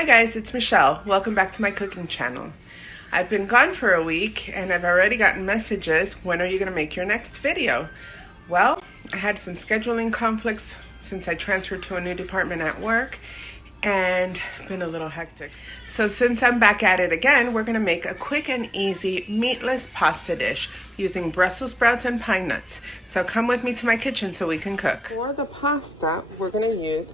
Hi guys, it's Michelle. Welcome back to my cooking channel. I've been gone for a week and I've already gotten messages, when are you going to make your next video? Well, I had some scheduling conflicts since I transferred to a new department at work and been a little hectic. So since I'm back at it again, we're going to make a quick and easy meatless pasta dish using Brussels sprouts and pine nuts. So come with me to my kitchen so we can cook. For the pasta, we're going to use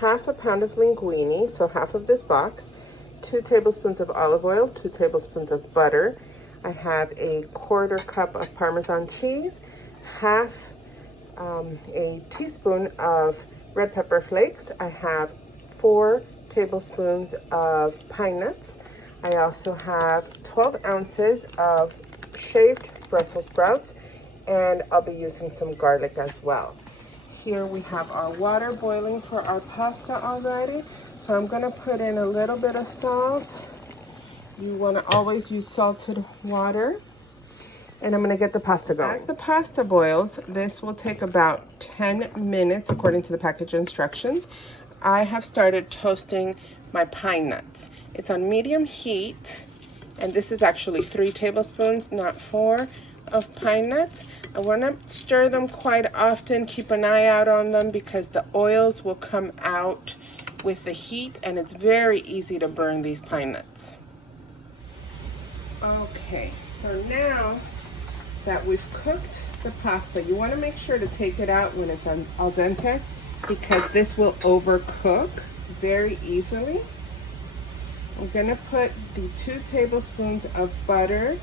half a pound of linguini, so half of this box, 2 tablespoons of olive oil, 2 tablespoons of butter. I have a quarter cup of Parmesan cheese, half a teaspoon of red pepper flakes. I have 4 tablespoons of pine nuts. I also have 12 ounces of shaved Brussels sprouts, and I'll be using some garlic as well. Here we have our water boiling for our pasta already. So I'm gonna put in a little bit of salt. You wanna always use salted water. And I'm gonna get the pasta going. As the pasta boils, this will take about 10 minutes according to the package instructions. I have started toasting my pine nuts. It's on medium heat, and this is actually 3 tablespoons, not 4. Of pine nuts. I want to stir them quite often. Keep an eye out on them because the oils will come out with the heat and it's very easy to burn these pine nuts. Okay, so now that we've cooked the pasta, you want to make sure to take it out when it's al dente because this will overcook very easily. I'm going to put the 2 tablespoons of butter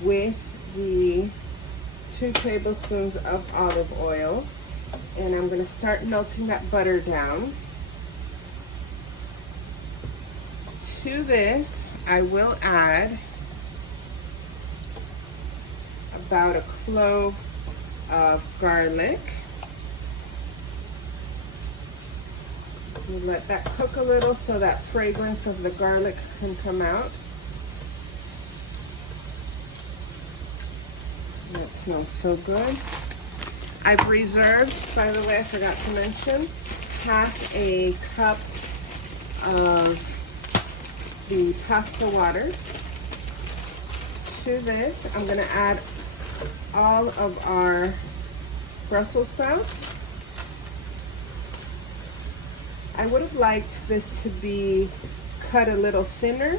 with the 2 tablespoons of olive oil, and I'm going to start melting that butter down. To this, I will add about a clove of garlic. We'll let that cook a little so that fragrance of the garlic can come out. That smells so good. I've reserved, by the way, I forgot to mention, half a cup of the pasta water. To this, I'm going to add all of our Brussels sprouts. I would have liked this to be cut a little thinner.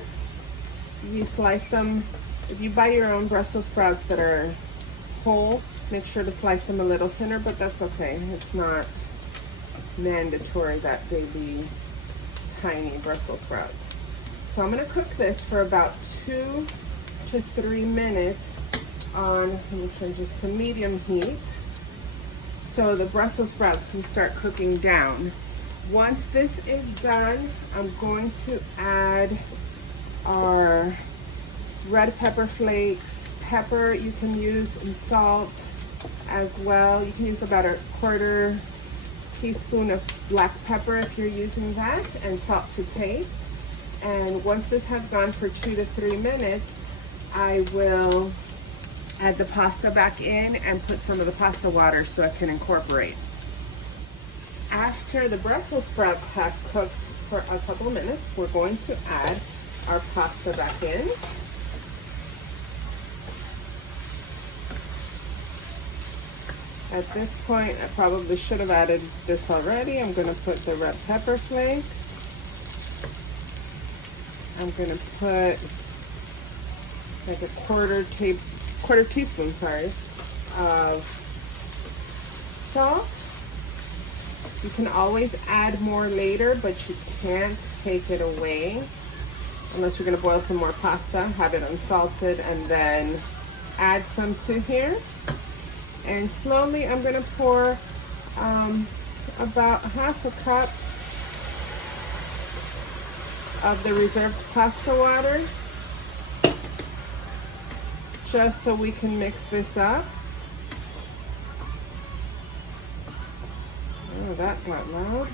You slice them, if you buy your own Brussels sprouts that are whole, make sure to slice them a little thinner, but that's okay. It's not mandatory that they be tiny Brussels sprouts. So I'm going to cook this for about 2 to 3 minutes on, which are just to medium heat, so the Brussels sprouts can start cooking down. Once this is done, I'm going to add our red pepper flakes. Pepper you can use, and salt as well. You can use about a 1/4 teaspoon of black pepper if you're using that, and salt to taste. And once this has gone for 2 to 3 minutes, I will add the pasta back in and put some of the pasta water so it can incorporate. After the Brussels sprouts have cooked for a couple of minutes, we're going to add our pasta back in. At this point, I probably should have added this already. I'm going to put the red pepper flakes. I'm going to put like a quarter teaspoon, of salt. You can always add more later, but you can't take it away unless you're going to boil some more pasta. Have it unsalted and then add some to here. And slowly I'm going to pour about half a cup of the reserved pasta water, just so we can mix this up. Oh, that got loud.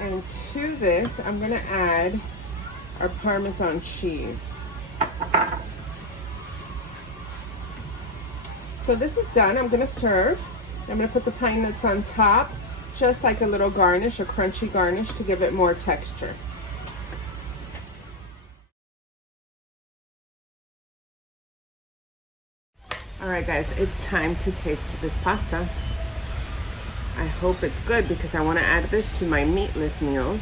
And to this, I'm going to add our Parmesan cheese. So this is done. I'm going to serve. I'm going to put the pine nuts on top, just like a little garnish, a crunchy garnish to give it more texture. Alright guys, it's time to taste this pasta. I hope it's good because I want to add this to my meatless meals.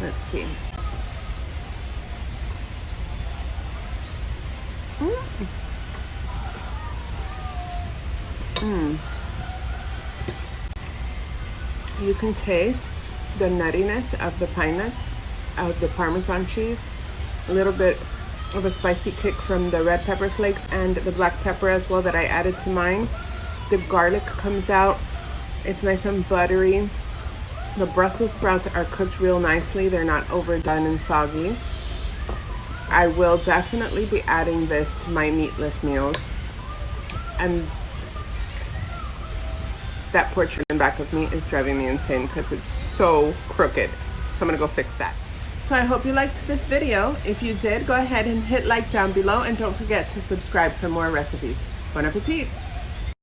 Let's see. You can taste the nuttiness of the pine nuts, of the Parmesan cheese, a little bit of a spicy kick from the red pepper flakes and the black pepper as well that I added to mine. The garlic comes out. It's nice and buttery. The Brussels sprouts are cooked real nicely. They're not overdone and soggy. I will definitely be adding this to my meatless meals. And that portrait in back of me is driving me insane because it's so crooked. So I'm gonna go fix that. So I hope you liked this video. If you did, go ahead and hit like down below and don't forget to subscribe for more recipes. Bon appetit!